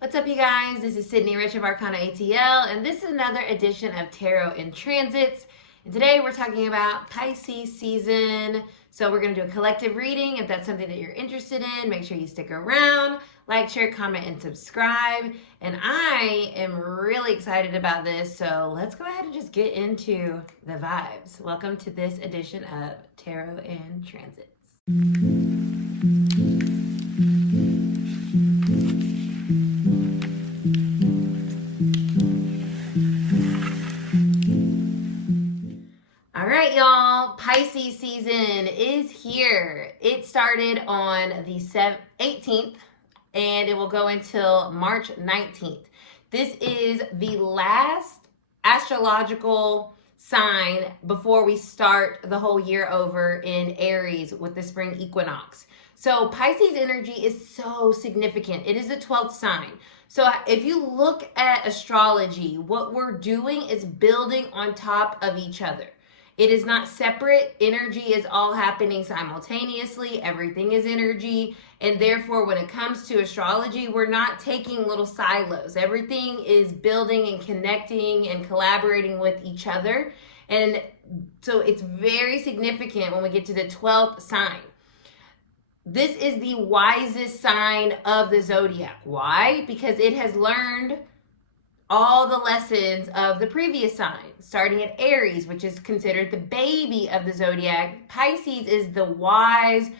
What's up, you guys? This is Cidnee Rich of Arcana ATL, and this is another edition of Tarot in Transits. And today we're talking about Pisces season. So we're going to do a collective reading. If that's something that you're interested in, make sure you stick around, like, share, comment, and subscribe. And I am really excited about this, so let's go ahead and just get into the vibes. Welcome to this edition of Tarot in Transits. Alright, y'all, Pisces season is here. It started on the 18th and it will go until March 19th. This is the last astrological sign before we start the whole year over in Aries with the spring equinox. So Pisces energy is so significant. It is the 12th sign. So if you look at astrology, what we're doing is building on top of each other. It is not separate. Energy is all happening simultaneously. Everything is energy. And therefore, when it comes to astrology, we're not taking little silos. Everything is building and connecting and collaborating with each other. And so it's very significant when we get to the 12th sign. This is the wisest sign of the zodiac. Why? Because it has learned all the lessons of the previous signs, starting at Aries, which is considered the baby of the zodiac. Pisces is the wise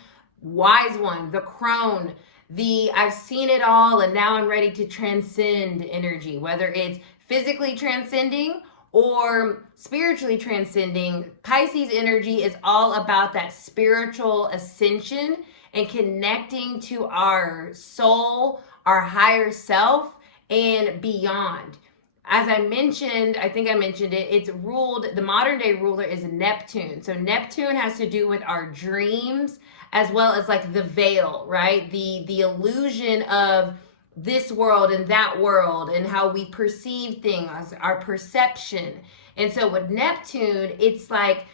one, the crone, the I've seen it all and now I'm ready to transcend energy, whether it's physically transcending or spiritually transcending. Pisces energy is all about that spiritual ascension and connecting to our soul, our higher self, and beyond. As I mentioned, I think I mentioned it, it's ruled, the modern day ruler is Neptune. So Neptune has to do with our dreams as well as like the veil, right? The illusion of this world and that world and how we perceive things, our perception. And so with Neptune, it's like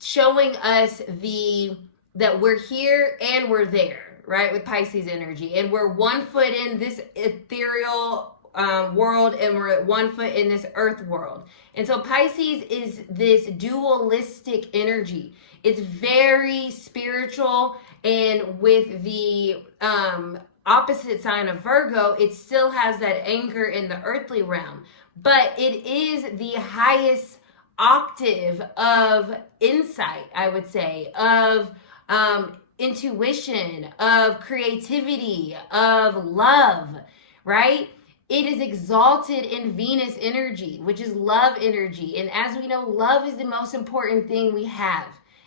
showing us that we're here and we're there, right? With Pisces energy. And we're one foot in this ethereal world and we're at one foot in this earth world. And so Pisces is this dualistic energy. It's very spiritual, and with the opposite sign of Virgo, it still has that anchor in the earthly realm. But it is the highest octave of insight, I would say, of intuition, of creativity, of love, right? It is exalted in Venus energy, which is love energy. And as we know, love is the most important thing we have.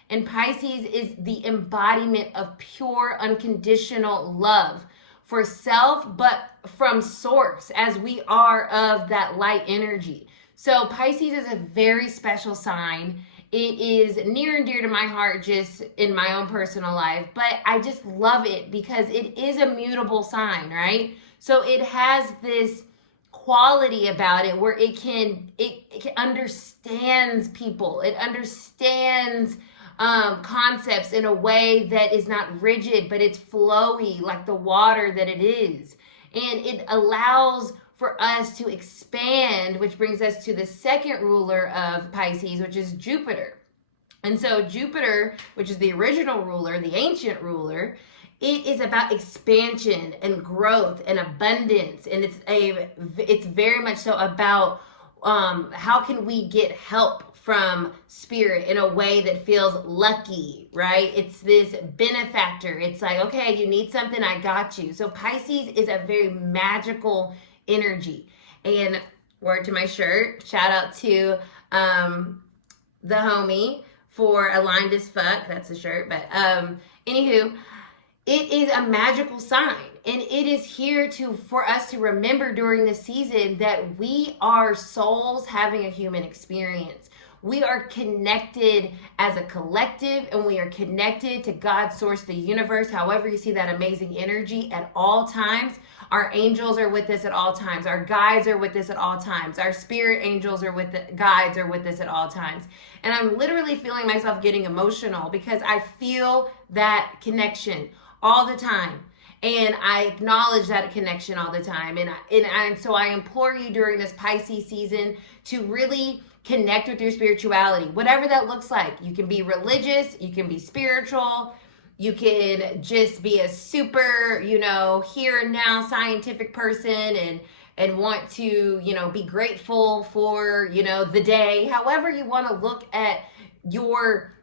And Pisces is the embodiment of pure, unconditional love for self, but from source, as we are of that light energy. So Pisces is a very special sign. It is near and dear to my heart just in my own personal life, but I just love it because it is a mutable sign, right? So it has this quality about it where it understands people. It understands concepts in a way that is not rigid, but it's flowy like the water that it is. And it allows for us to expand, which brings us to the second ruler of Pisces, which is Jupiter. And so Jupiter, which is the original ruler, the ancient ruler, it is about expansion and growth and abundance. And it's very much so about how can we get help from spirit in a way that feels lucky, right? It's this benefactor. It's like, okay, you need something, I got you. So Pisces is a very magical energy. And word to my shirt, shout out to the homie for Aligned as Fuck. That's the shirt. But anywho, it is a magical sign, and it is here for us to remember during this season that we are souls having a human experience. We are connected as a collective, and we are connected to God's source, the universe, however you see that amazing energy at all times. Our angels are with us at all times. Our guides are with us at all times. Our spirit angels are with the guides are with us at all times. And I'm literally feeling myself getting emotional because I feel that connection all the time. And I acknowledge that connection all the time. And so I implore you during this Pisces season to really connect with your spirituality, whatever that looks like. You can be religious, you can be spiritual, you can just be a super, here and now scientific person and want to, be grateful for, the day. However you want to look at your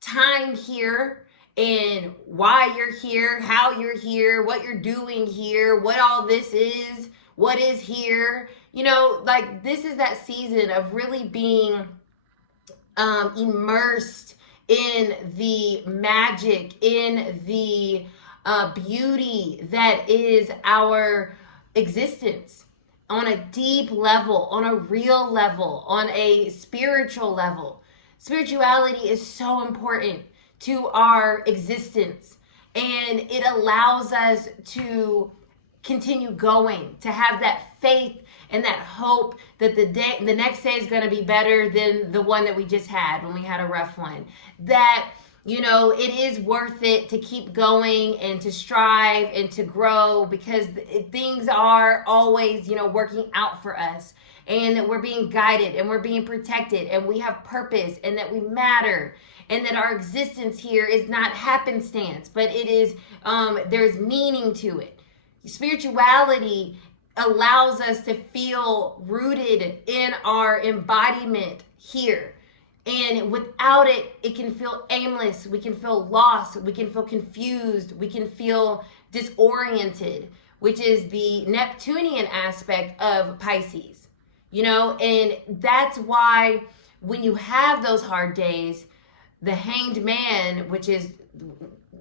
time here and why you're here, how you're here, what you're doing here, what all this is, what is here. This is that season of really being immersed in the magic, in the beauty that is our existence on a deep level, on a real level, on a spiritual level. Spirituality is so important to our existence, and it allows us to continue going, to have that faith and that hope that the next day is going to be better than the one that we just had when we had a rough one. That it is worth it to keep going and to strive and to grow, because things are always, working out for us, and that we're being guided and we're being protected and we have purpose and that we matter, and that our existence here is not happenstance, but it is, there's meaning to it. Spirituality allows us to feel rooted in our embodiment here. And without it, it can feel aimless. We can feel lost. We can feel confused. We can feel disoriented, which is the Neptunian aspect of Pisces. And that's why when you have those hard days, the Hanged Man, which is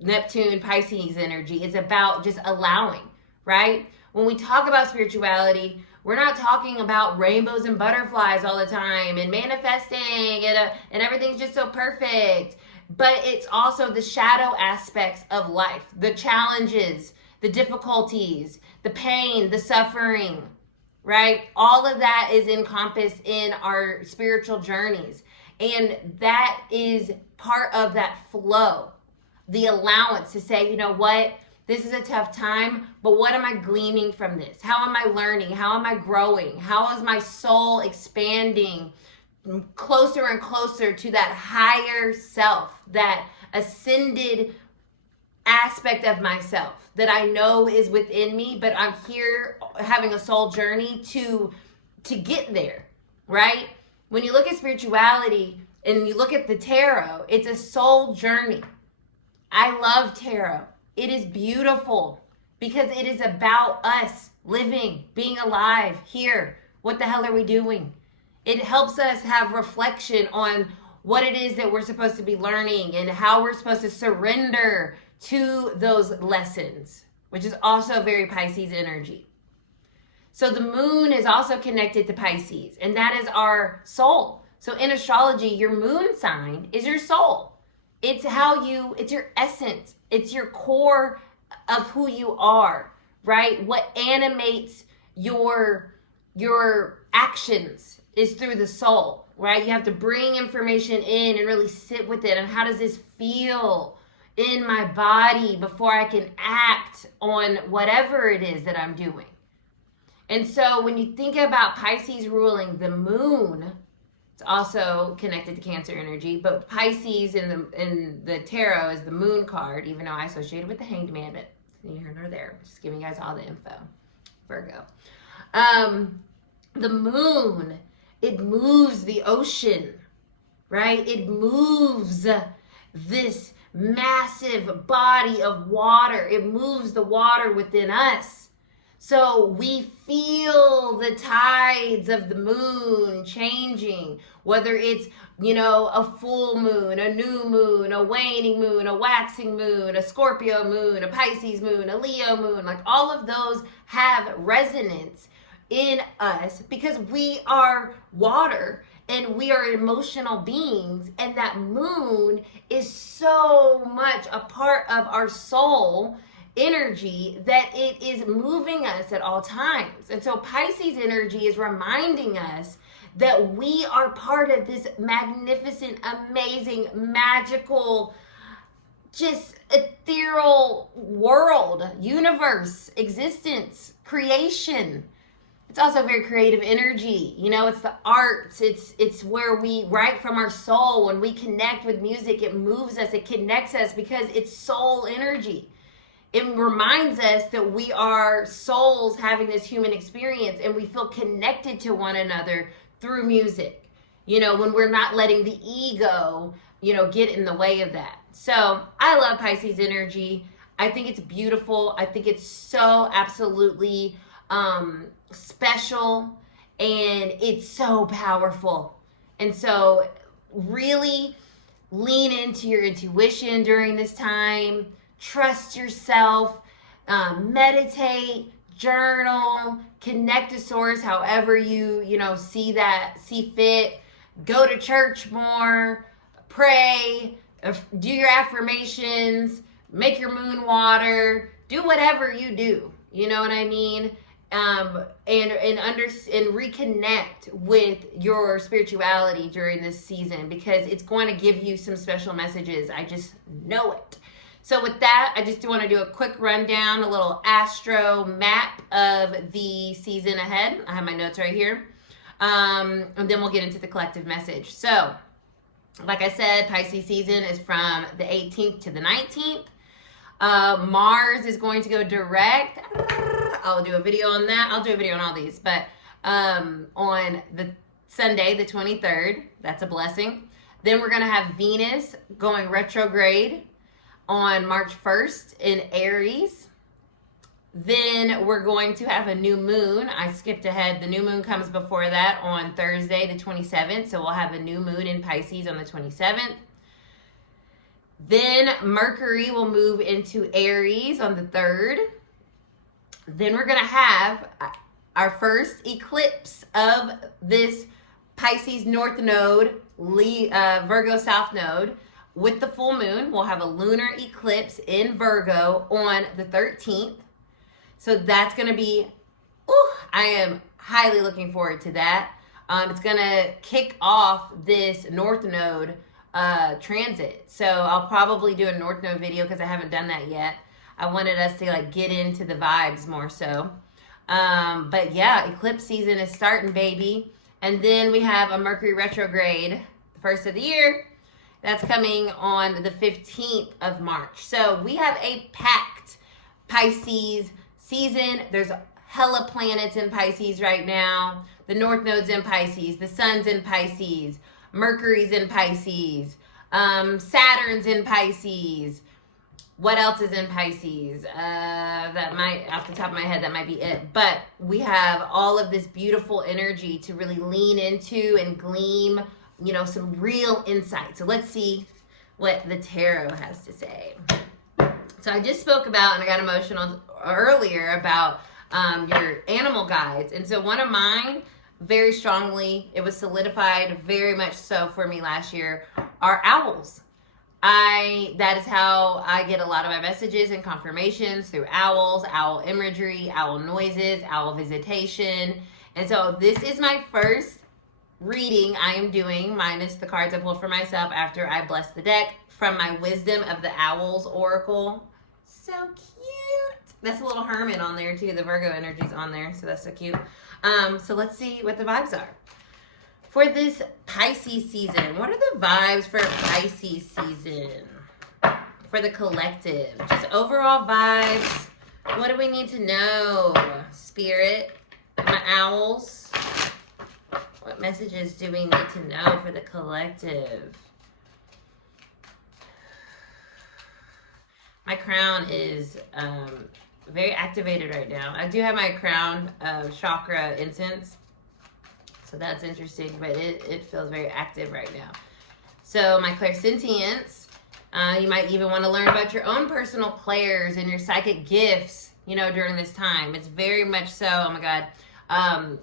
Neptune, Pisces energy, is about just allowing, right? When we talk about spirituality, we're not talking about rainbows and butterflies all the time and manifesting and everything's just so perfect. But it's also the shadow aspects of life, the challenges, the difficulties, the pain, the suffering, right? All of that is encompassed in our spiritual journeys. And that is part of that flow, the allowance to say, you know what? This is a tough time, but what am I gleaning from this? How am I learning? How am I growing? How is my soul expanding closer and closer to that higher self, that ascended aspect of myself that I know is within me, but I'm here having a soul journey to get there, right? When you look at spirituality and you look at the tarot, it's a soul journey. I love tarot. It is beautiful because it is about us living, being alive here. What the hell are we doing? It helps us have reflection on what it is that we're supposed to be learning and how we're supposed to surrender to those lessons, which is also very Pisces energy. So the moon is also connected to Pisces, and that is our soul. So in astrology, your moon sign is your soul. It's it's your essence. It's your core of who you are, right? What animates your actions is through the soul, right? You have to bring information in and really sit with it. And how does this feel in my body before I can act on whatever it is that I'm doing? And so when you think about Pisces ruling the moon, it's also connected to Cancer energy, but Pisces in the tarot is the moon card, even though I associate it with the Hanged Man, but neither here nor there. Just giving you guys all the info. Virgo. The moon, it moves the ocean, right? It moves this massive body of water. It moves the water within us. So we feel the tides of the moon changing, whether it's, a full moon, a new moon, a waning moon, a waxing moon, a Scorpio moon, a Pisces moon, a Leo moon. Like all of those have resonance in us because we are water and we are emotional beings. And that moon is so much a part of our soul energy that it is moving us at all times. And so Pisces energy is reminding us that we are part of this magnificent, amazing, magical, just ethereal world, universe, existence, creation. It's also very creative energy. You know, it's the arts. It's where we write from our soul. When we connect with music, it moves us, it connects us because it's soul energy. It reminds us that we are souls having this human experience and we feel connected to one another through music. You know, when we're not letting the ego, you know, get in the way of that. So I love Pisces energy. I think it's beautiful. I think it's so absolutely special, and it's so powerful. And so really lean into your intuition during this time. Trust yourself, meditate, journal, connect to source however you see fit. Go to church more, pray, do your affirmations, make your moon water, do whatever you do. You know what I mean? And reconnect with your spirituality during this season, because it's going to give you some special messages. I just know it. So with that, I just want to do a quick rundown, a little astro map of the season ahead. I have my notes right here. And then we'll get into the collective message. So, like I said, Pisces season is from the 18th to the 19th. Mars is going to go direct. I'll do a video on that. I'll do a video on all these. But on the Sunday, the 23rd, that's a blessing. Then we're going to have Venus going retrograde on March 1st in Aries. Then we're going to have a new moon. I skipped ahead. The new moon comes before that on Thursday, the 27th. So we'll have a new moon in Pisces on the 27th. Then Mercury will move into Aries on the 3rd. Then we're going to have our first eclipse of this Pisces North Node, Virgo South Node. With the full moon, we'll have a lunar eclipse in Virgo on the 13th. So that's going to be, I am highly looking forward to that. It's going to kick off this North Node transit. So I'll probably do a North Node video because I haven't done that yet. I wanted us to get into the vibes more so. But yeah, eclipse season is starting, baby. And then we have a Mercury retrograde, the first of the year. That's coming on the 15th of March. So we have a packed Pisces season. There's hella planets in Pisces right now. The North Node's in Pisces. The Sun's in Pisces. Mercury's in Pisces. Saturn's in Pisces. What else is in Pisces? That might, off the top of my head, that might be it. But we have all of this beautiful energy to really lean into and glean, some real insight. So let's see what the tarot has to say. So I just spoke about, and I got emotional earlier about your animal guides. And so one of mine, very strongly, it was solidified very much so for me last year, are owls. That is how I get a lot of my messages and confirmations, through owls, owl imagery, owl noises, owl visitation. And so this is my first reading I am doing, minus the cards I pulled for myself after I blessed the deck, from my Wisdom of the Owls Oracle. So cute. That's a little hermit on there too. The Virgo energy's on there, so that's so cute. So let's see what the vibes are for this Pisces season. What are the vibes for Pisces season? For the collective, just overall vibes. What do we need to know? Spirit, my owls. What messages do we need to know for the collective? My crown is very activated right now. I do have my crown chakra incense, so that's interesting, but it feels very active right now. So my clairsentience, you might even want to learn about your own personal clairs and your psychic gifts, during this time. It's very much so, oh my God,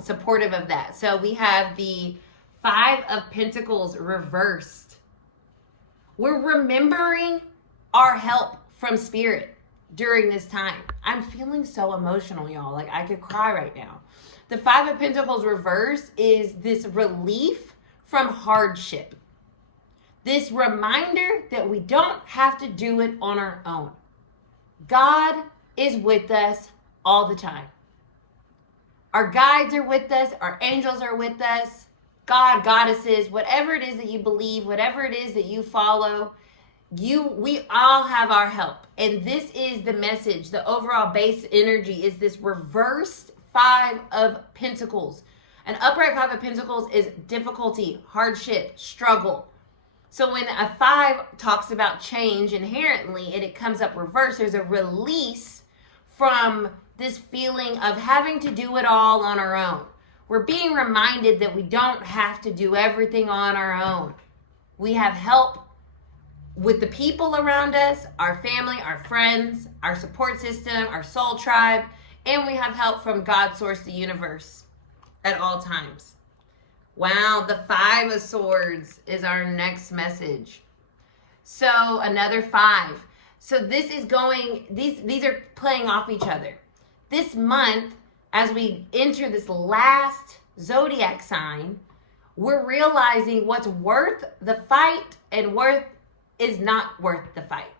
supportive of that. So we have the Five of Pentacles reversed. We're remembering our help from Spirit during this time. I'm feeling so emotional, y'all. I could cry right now. The Five of Pentacles reverse is this relief from hardship. This reminder that we don't have to do it on our own. God is with us all the time. Our guides are with us. Our angels are with us. God, goddesses, whatever it is that you believe, whatever it is that you follow, we all have our help. And this is the message. The overall base energy is this reversed 5 of Pentacles. An upright 5 of Pentacles is difficulty, hardship, struggle. So when a 5 talks about change inherently and it comes up reverse, there's a release from this feeling of having to do it all on our own. We're being reminded that we don't have to do everything on our own. We have help with the people around us, our family, our friends, our support system, our soul tribe, and we have help from God, source, the universe at all times. Wow, the 5 of Swords is our next message. So another 5. So this is going, these are playing off each other. This month, as we enter this last zodiac sign, we're realizing what's worth the fight and is not worth the fight.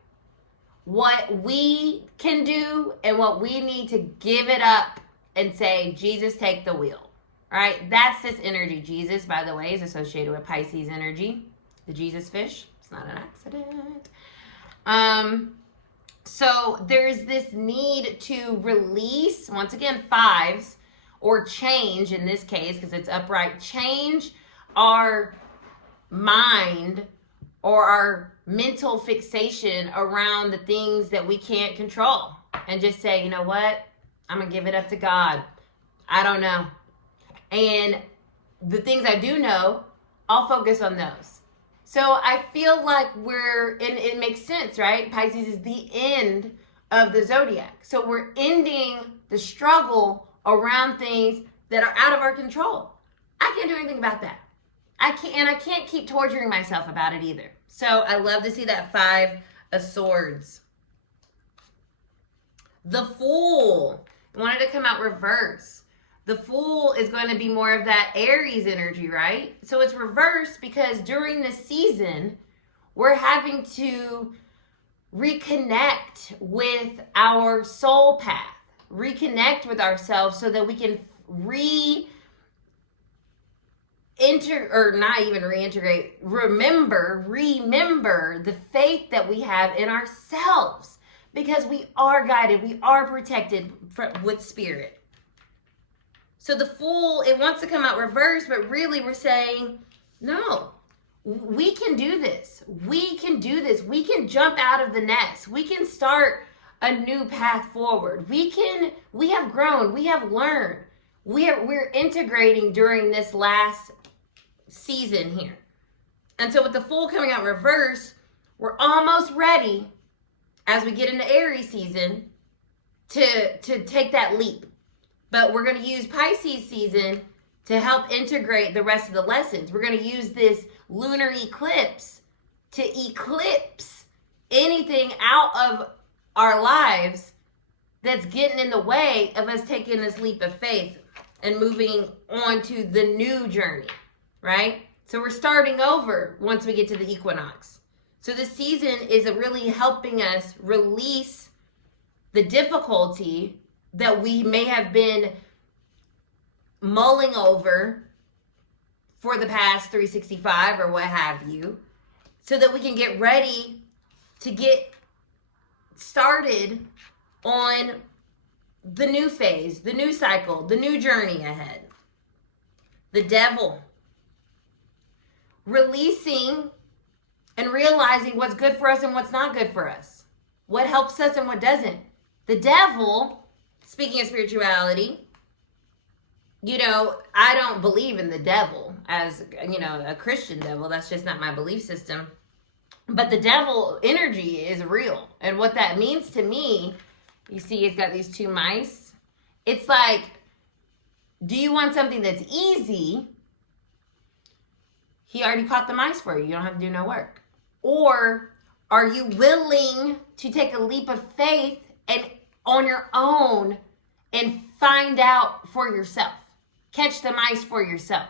What we can do and what we need to give it up and say, Jesus, take the wheel. All right, that's this energy. Jesus, by the way, is associated with Pisces energy, the Jesus fish. It's not an accident. So there's this need to release, once again, 5s, or change in this case, because it's upright, change our mind or our mental fixation around the things that we can't control. And just say, you know what? I'm going to give it up to God. I don't know. And the things I do know, I'll focus on those. So I feel like it makes sense, right? Pisces is the end of the zodiac. So we're ending the struggle around things that are out of our control. I can't do anything about that. I can't keep torturing myself about it either. So I love to see that 5 of Swords. The Fool. I wanted to come out reverse. The Fool is going to be more of that Aries energy, right? So it's reversed because during this season, we're having to reconnect with our soul path, reconnect with ourselves so that we can remember the faith that we have in ourselves, because we are guided, we are protected with spirit. So the Fool, it wants to come out reverse, but really we're saying, no, we can do this. We can do this. We can jump out of the nest. We can start a new path forward. We have grown. We have learned. We're integrating during this last season here. And so with the Fool coming out reverse, we're almost ready as we get into Aries season to take that leap. But we're going to use Pisces season to help integrate the rest of the lessons. We're going to use this lunar eclipse to eclipse anything out of our lives that's getting in the way of us taking this leap of faith and moving on to the new journey, right? So we're starting over once we get to the equinox. So this season is really helping us release the difficulty that we may have been mulling over for the past 365 or what have you, so that we can get ready to get started on the new phase, the new cycle, the new journey ahead. The Devil. Releasing and realizing what's good for us and what's not good for us. What helps us and what doesn't. The Devil, speaking of spirituality, I don't believe in the devil as, a Christian devil. That's just not my belief system. But the devil energy is real. And what that means to me, you see it's got these 2 mice. It's like, do you want something that's easy? He already caught the mice for you. You don't have to do no work. Or are you willing to take a leap of faith and on your own and find out for yourself? Catch the mice for yourself.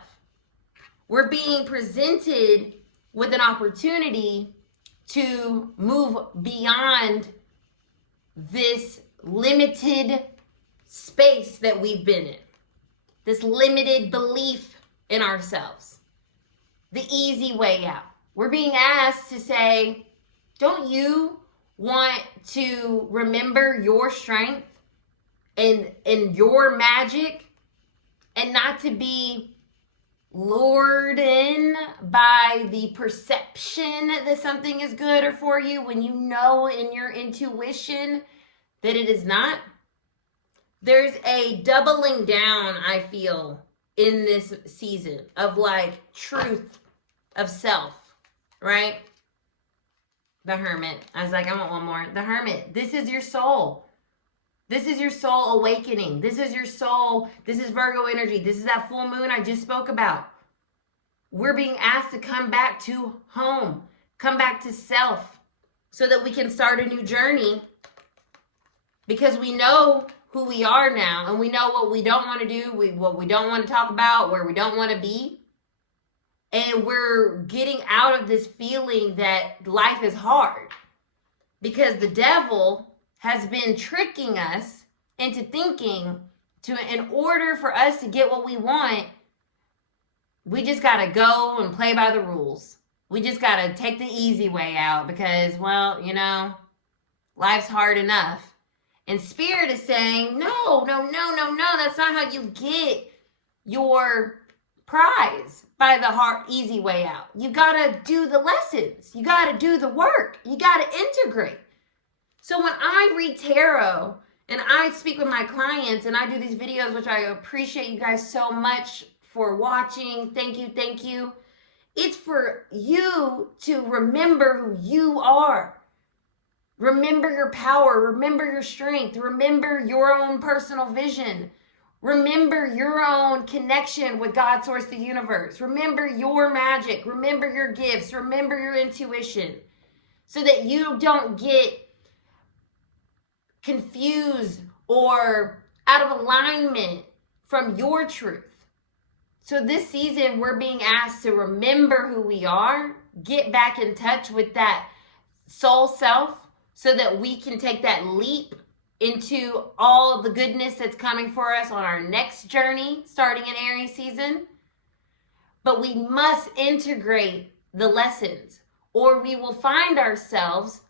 We're being presented with an opportunity to move beyond this limited space that we've been in, this limited belief in ourselves, the easy way out. We're being asked to say, don't you want to remember your strength and your magic, and not to be lured in by the perception that something is good or for you when you know in your intuition that it is not? There's a doubling down, I feel, in this season of like truth of self, right? The Hermit. I was like, I want one more. The Hermit. This is your soul. This is your soul awakening. This is your soul. This is Virgo energy. This is that full moon I just spoke about. We're being asked to come back to home, come back to self, so that we can start a new journey, because we know who we are now, and we know what we don't want to do, what we don't want to talk about, where we don't want to be. And we're getting out of this feeling that life is hard, because the devil has been tricking us into thinking in order for us to get what we want, we just got to go and play by the rules. We just got to take the easy way out because, well, you know, life's hard enough. And Spirit is saying, no, that's not how you get your prize, by the hard, easy way out. You got to do the lessons. You got to do the work. You got to integrate. So when I read tarot and I speak with my clients and I do these videos, which I appreciate you guys so much for watching. Thank you. It's for you to remember who you are. Remember your power. Remember your strength. Remember your own personal vision. Remember your own connection with God, Source, the universe. Remember your magic. Remember your gifts. Remember your intuition. So that you don't get confused or out of alignment from your truth. So this season, we're being asked to remember who we are, get back in touch with that soul self, so that we can take that leap into all of the goodness that's coming for us on our next journey, starting in Aries season. But we must integrate the lessons, or we will find ourselves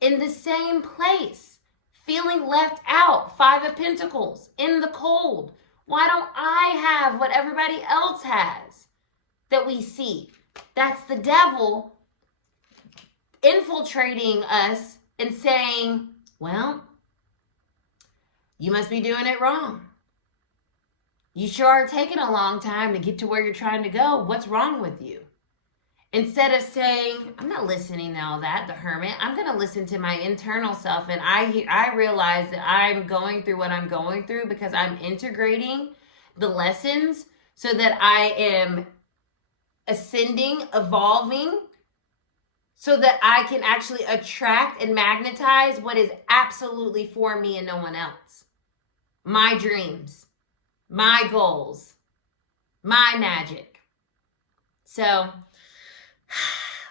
in the same place, feeling left out. 5 of Pentacles, in the cold. Why don't I have what everybody else has that we see? That's the devil infiltrating us and saying, well, you must be doing it wrong. You sure are taking a long time to get to where you're trying to go. What's wrong with you? Instead of saying, I'm not listening to all that, the Hermit. I'm going to listen to my internal self. And I realize that I'm going through what I'm going through because I'm integrating the lessons so that I am ascending, evolving, so that I can actually attract and magnetize what is absolutely for me and no one else. My dreams, my goals, my magic. So,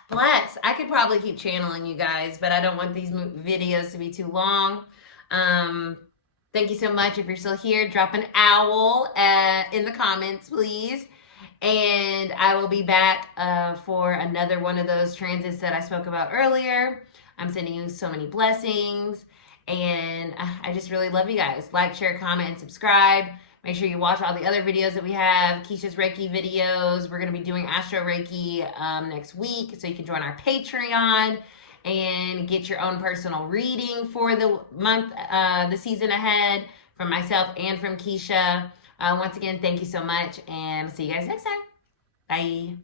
bless. I could probably keep channeling you guys, but I don't want these videos to be too long. Thank you so much. If you're still here, drop an owl in the comments, please. And I will be back for another one of those transits that I spoke about earlier. I'm sending you so many blessings. And I just really love you guys. Like, share, comment, and subscribe. Make sure you watch all the other videos that we have. Keisha's Reiki videos. We're going to be doing Astro Reiki next week. So you can join our Patreon and get your own personal reading for the month, the season ahead, from myself and from Keisha. Once again, thank you so much, and see you guys next time. Bye.